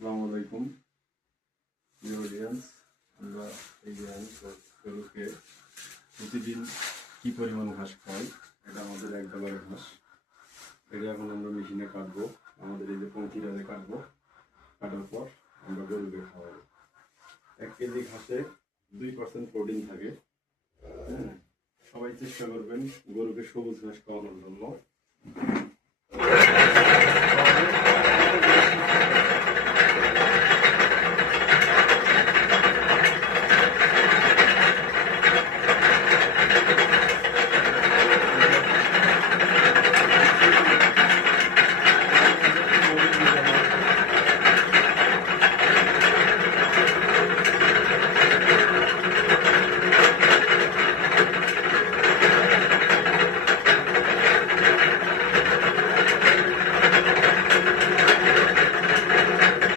আসসালামু আলাইকুম অডিয়েন্স। আমরা এই যে গরুকে প্রতিদিন কি পরিমাণ ঘাস খাওয়াই, এটা আমাদের এক ডলার ঘাস। এটা এখন আমরা মেশিনে কাটবো, আমাদের এই যে পঙ্কিরাতে কাটবো, কাটার পর আমরা গরুকে খাওয়াবো। 1 কেজি ঘাসে 2% প্রোটিন থাকে। সবাই চেষ্টা করবেন গরুকে সবুজ ঘাস খাওয়ানোর জন্য।